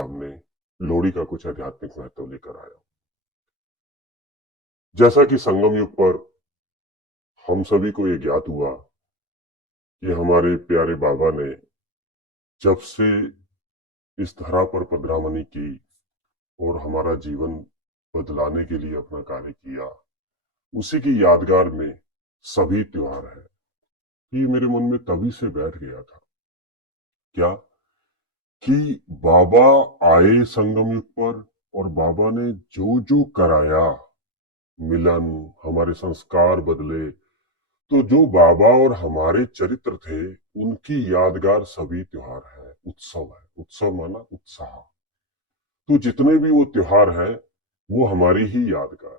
सामने लोहड़ी का कुछ आध्यात्मिक महत्व लेकर आया हूं। जैसा कि संगम युग पर हम सभी को ये ज्ञात हुआ कि हमारे प्यारे बाबा ने जब से इस धरा पर पधरामनी की और हमारा जीवन बदलाने के लिए अपना कार्य किया, उसी की यादगार में सभी त्योहार है। ये मेरे मन में तभी से बैठ गया था क्या कि बाबा आए संगम युग पर और बाबा ने जो जो कराया, मिलन, हमारे संस्कार बदले, तो जो बाबा और हमारे चरित्र थे उनकी यादगार सभी त्योहार है, उत्सव है। उत्सव माना उत्साह। तो जितने भी वो त्योहार हैं वो हमारी ही यादगार है,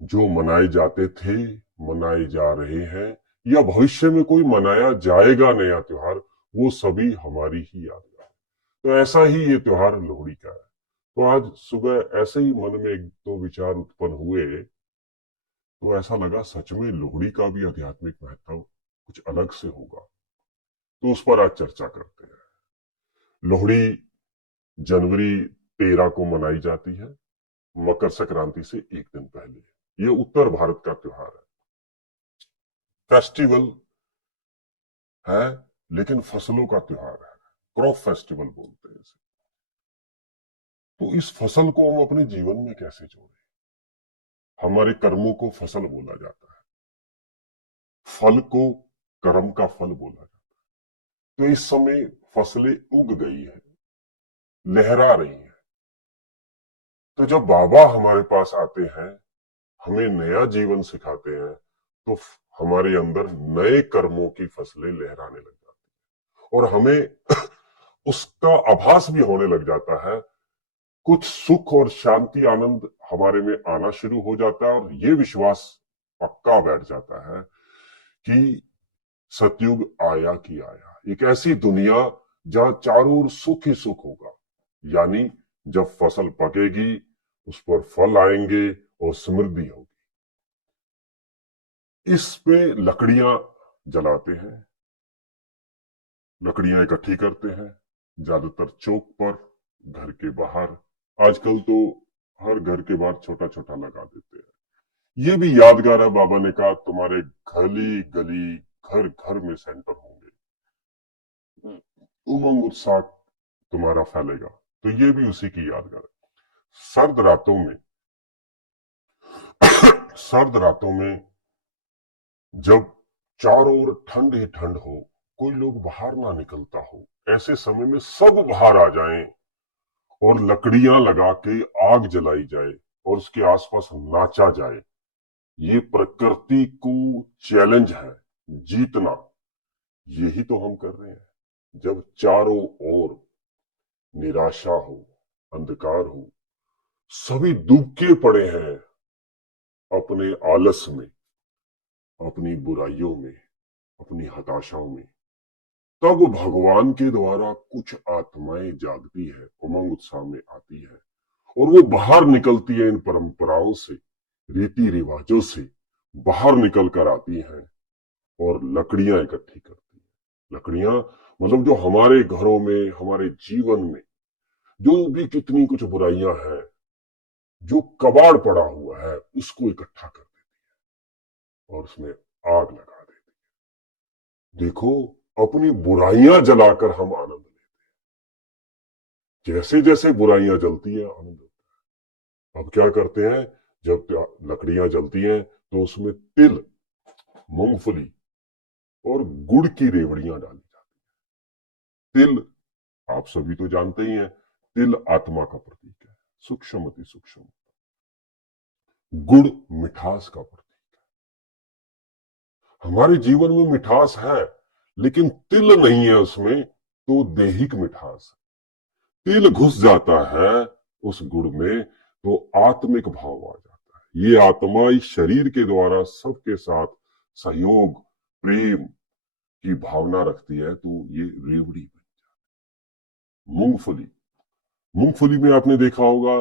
जो मनाए जाते थे, मनाए जा रहे हैं, या भविष्य में कोई मनाया जाएगा नया त्योहार, वो सभी हमारी ही यादगार है। तो ऐसा ही ये त्योहार लोहड़ी का है। तो आज सुबह ऐसे ही मन में एक दो विचार उत्पन्न हुए, तो ऐसा लगा सच में लोहड़ी का भी आध्यात्मिक महत्व कुछ अलग से होगा। तो उस पर आज चर्चा करते हैं। लोहड़ी जनवरी 13 को मनाई जाती है, मकर संक्रांति से एक दिन पहले। ये उत्तर भारत का त्योहार है, फेस्टिवल है, लेकिन फसलों का त्योहार है। क्रॉप फेस्टिवल बोलते हैं इसे। तो इस फसल को हम अपने जीवन में कैसे जोड़ें? हमारे कर्मों को फसल बोला जाता है, फल को कर्म का फल बोला जाता है। तो इस समय फसलें उग गई है, लहरा रही हैं। तो जब बाबा हमारे पास आते हैं, हमें नया जीवन सिखाते हैं, तो हमारे अंदर नए कर्मों की फसलें लहराने लग जाती हैं और हमें उसका आभास भी होने लग जाता है। कुछ सुख और शांति आनंद हमारे में आना शुरू हो जाता है और ये विश्वास पक्का बैठ जाता है कि सतयुग आया कि आया, एक ऐसी दुनिया जहां चारों ओर सुख ही सुख होगा। यानी जब फसल पकेगी, उस पर फल आएंगे और समृद्धि होगी। इस पे लकड़ियां जलाते हैं, लकड़ियां इकट्ठी करते हैं, ज्यादातर चौक पर, घर के बाहर। आजकल तो हर घर के बाहर छोटा छोटा लगा देते हैं। ये भी यादगार है, बाबा ने कहा तुम्हारे गली गली, घर घर में सेंटर होंगे, उमंग उत्साह तुम्हारा फैलेगा। तो ये भी उसी की यादगार है। सर्द रातों में सर्द रातों में जब चारों ओर ठंड ही ठंड हो, कोई लोग बाहर ना निकलता हो, ऐसे समय में सब बाहर आ जाएं और लकड़ियां लगा के आग जलाई जाए और उसके आसपास नाचा जाए। ये प्रकृति को चैलेंज है, जीतना। यही तो हम कर रहे हैं। जब चारों ओर निराशा हो, अंधकार हो, सभी दुबके पड़े हैं अपने आलस में, अपनी बुराइयों में, अपनी हताशाओं में, तब भगवान के द्वारा कुछ आत्माएं जागती है, उमंग उत्साह में आती है और वो बाहर निकलती है। इन परंपराओं से, रीति रिवाजों से बाहर निकल कर आती हैं और लकड़ियां इकट्ठी करती है। लकड़ियां मतलब जो हमारे घरों में, हमारे जीवन में जो भी कितनी कुछ बुराइयां हैं, जो कबाड़ पड़ा हुआ है, उसको इकट्ठा कर देती है और उसमें आग लगा देती है। देखो, अपनी बुराइयां जलाकर हम आनंद लेते हैं। जैसे जैसे बुराइयां जलती है, आनंद होता है। अब क्या करते हैं, जब लकड़ियां जलती हैं तो उसमें तिल, मूंगफली और गुड़ की रेवड़ियां डाली जाती। तिल आप सभी तो जानते ही हैं, तिल आत्मा का प्रतीक है, सूक्ष्म अति सूक्ष्म। गुड़ मिठास का प्रतीक। हमारे जीवन में मिठास है, लेकिन तिल नहीं है उसमें, तो दैहिक मिठास है। तिल घुस जाता है उस गुड़ में तो आत्मिक भाव आ जाता है। ये आत्मा इस शरीर के द्वारा सबके साथ सहयोग, प्रेम की भावना रखती है, तो ये रेवड़ी बन। मूंगफली, मूंगफली में आपने देखा होगा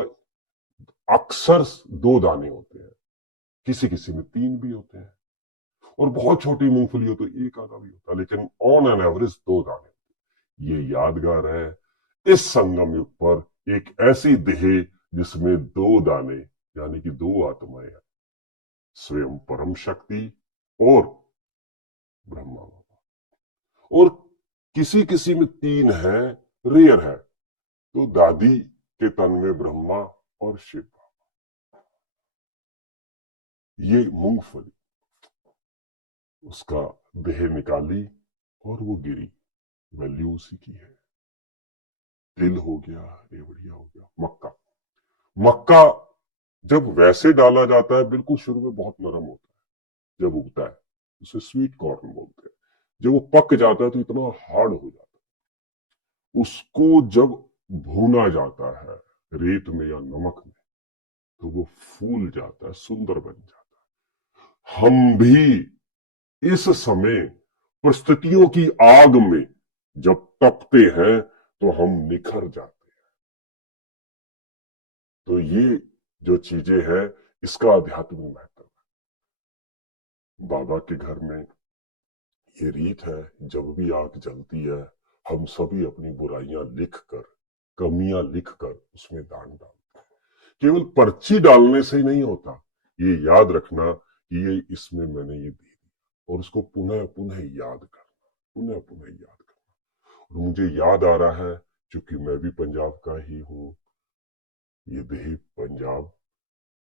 अक्सर दो दाने होते हैं, किसी किसी में तीन भी होते हैं, और बहुत छोटी मूंगफली हो तो एक आधा भी होता है, लेकिन ऑन एन एवरेज दो दाने। ये यादगार है, इस संगम युग पर एक ऐसी देह जिसमें दो दाने यानी कि दो आत्माएं हैं, स्वयं परम शक्ति और ब्रह्मा बाबा। और किसी किसी में तीन है, रेयर है। तो दादी के तन में ब्रह्मा और शिव बाबा। ये मूंगफली उसका देह निकाली और वो गिरी, वैल्यू उसी की है। तिल हो गया, रेवड़िया हो गया, मक्का। मक्का जब वैसे डाला जाता है बिल्कुल शुरू में बहुत नरम होता है, जब उगता है उसे स्वीट कॉर्न बोलते हैं। जब वो पक जाता है तो इतना हार्ड हो जाता है। उसको जब भूना जाता है रेत में या नमक में तो वो फूल जाता है, सुंदर बन जाता है। हम भी इस समय परिस्थितियों की आग में जब तपते हैं तो हम निखर जाते हैं। तो ये जो चीजें हैं इसका आध्यात्मिक महत्व है। बाबा के घर में ये रीत है, जब भी आग जलती है हम सभी अपनी बुराइयां लिख कर, कमियां लिख कर उसमें दान डालते हैं। केवल पर्ची डालने से ही नहीं होता, ये याद रखना कि ये इसमें मैंने ये दी और उसको पुनः पुनः याद करना, पुनः पुनः याद करना। और मुझे याद आ रहा है क्योंकि मैं भी पंजाब का ही हूँ, ये देही पंजाब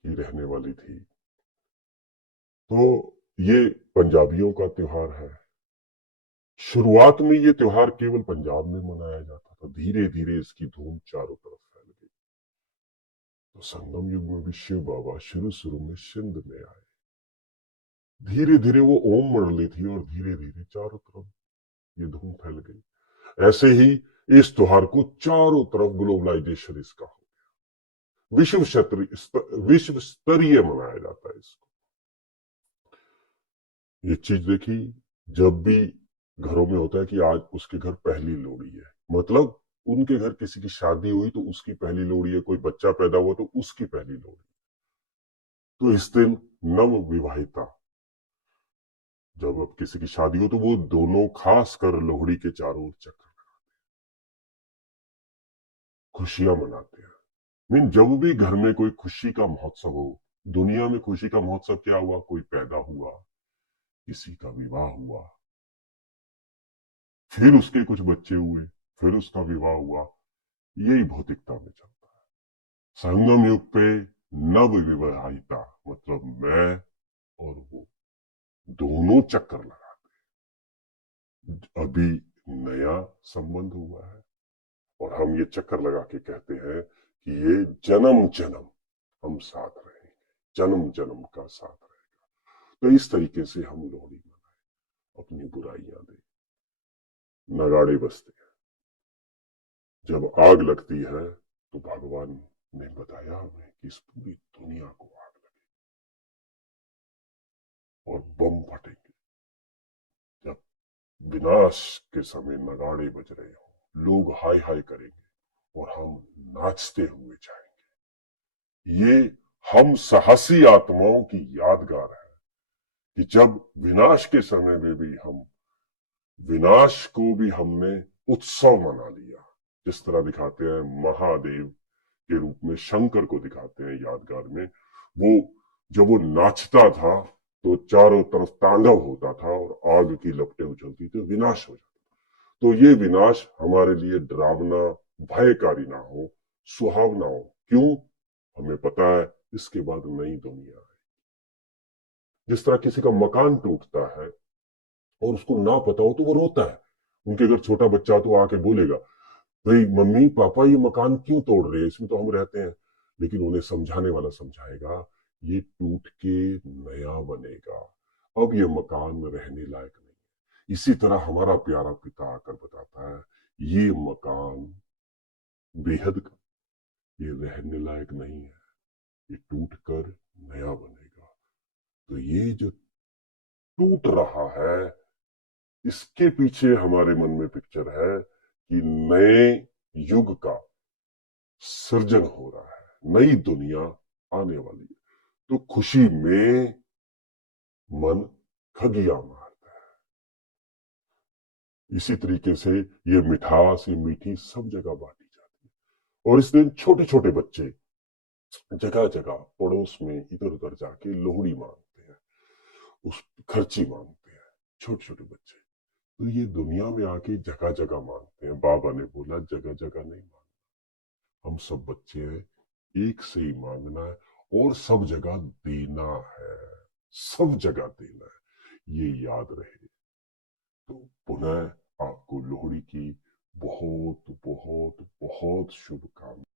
की रहने वाली थी। तो ये पंजाबियों का त्योहार है। शुरुआत में ये त्योहार केवल पंजाब में मनाया जाता था, धीरे धीरे इसकी धूम चारों तरफ फैल गई। तो संगम युग में भी शिव बाबा शुरू शुरू में सिंध में आए, धीरे धीरे वो ओम मंडली थी और धीरे धीरे चारों तरफ ये धूम फैल गई। ऐसे ही इस त्योहार को चारों तरफ ग्लोबलाइजेशन इसका हो, विश्व स्तरीय मनाया जाता है इसको। ये चीज देखी, जब भी घरों में होता है कि आज उसके घर पहली लोहड़ी है, मतलब उनके घर किसी की शादी हुई तो उसकी पहली लोहड़ी है, कोई बच्चा पैदा हुआ तो उसकी पहली लोहड़ी। तो इस दिन नव विवाहिता जब अब किसी की शादी हो तो वो दोनों खास कर लोहड़ी के चारों ओर चक्कर खुशियां मनाते हैं। मीन जब भी घर में कोई खुशी का महोत्सव हो, दुनिया में खुशी का महोत्सव क्या हुआ, कोई पैदा हुआ, किसी का विवाह हुआ, फिर उसके कुछ बच्चे हुए, फिर उसका विवाह हुआ, यही भौतिकता में चलता है। संगम युग पे नव विवाहिता मतलब मैं और वो दोनों चक्कर लगाते हैं। अभी नया संबंध हुआ है और हम ये चक्कर लगा के कहते हैं कि ये जन्म जन्म हम साथ रहेंगे, जन्म जन्म का साथ रहेगा। तो इस तरीके से हम लोहड़ी मनाए, अपनी बुराइयां दे, नगाड़े बजते हैं। जब आग लगती है तो भगवान ने बताया हमें कि इस पूरी दुनिया को आग लगे और बम फटेंगे। जब विनाश के समय नगाड़े बज रहे हो, लोग हाय हाय करेंगे और हम नाचते हुए जाएंगे। ये हम साहसी आत्माओं की यादगार है कि जब विनाश के समय में भी हम, विनाश को भी हमने उत्सव मना लिया। जिस तरह दिखाते हैं महादेव के रूप में शंकर को दिखाते हैं यादगार में, वो जब वो नाचता था तो चारों तरफ तांडव होता था और आग की लपटें उछलती थी, विनाश हो जाता। तो ये विनाश हमारे लिए डरावना, भयकारी ना हो, सुहावना हो। क्यों? हमें पता है इसके बाद नई दुनिया है। जिस तरह किसी का मकान टूटता है और उसको ना पता हो तो वो रोता है, उनके अगर छोटा बच्चा तो आके बोलेगा, भाई मम्मी पापा ये मकान क्यों तोड़ रहे हैं, इसमें तो हम रहते हैं। लेकिन उन्हें समझाने वाला समझाएगा ये टूट के नया बनेगा, अब ये मकान रहने लायक नहीं। इसी तरह हमारा प्यारा पिता आकर बताता है ये मकान बेहद का, ये रहने लायक नहीं है, ये टूट कर नया बनेगा। तो ये जो टूट रहा है इसके पीछे हमारे मन में पिक्चर है कि नए युग का सृजन हो रहा है, नई दुनिया आने वाली है। तो खुशी में मन खगिया मारता है। इसी तरीके से ये मिठास, ये मीठी सब जगह बांटी जाती और इस दिन छोटे छोटे बच्चे जगह जगह पड़ोस में इधर उधर जाके लोहड़ी मांगते हैं, उस खर्ची मांगते हैं, छोटे छोटे बच्चे। तो ये दुनिया में आके जगह जगह मांगते हैं। बाबा ने बोला जगह जगह नहीं मांगना, हम सब बच्चे हैं, एक से ही मांगना है और सब जगह देना है, सब जगह देना है, ये याद रहे। तो पुनः आपको लोहड़ी की बहुत बहुत बहुत शुभ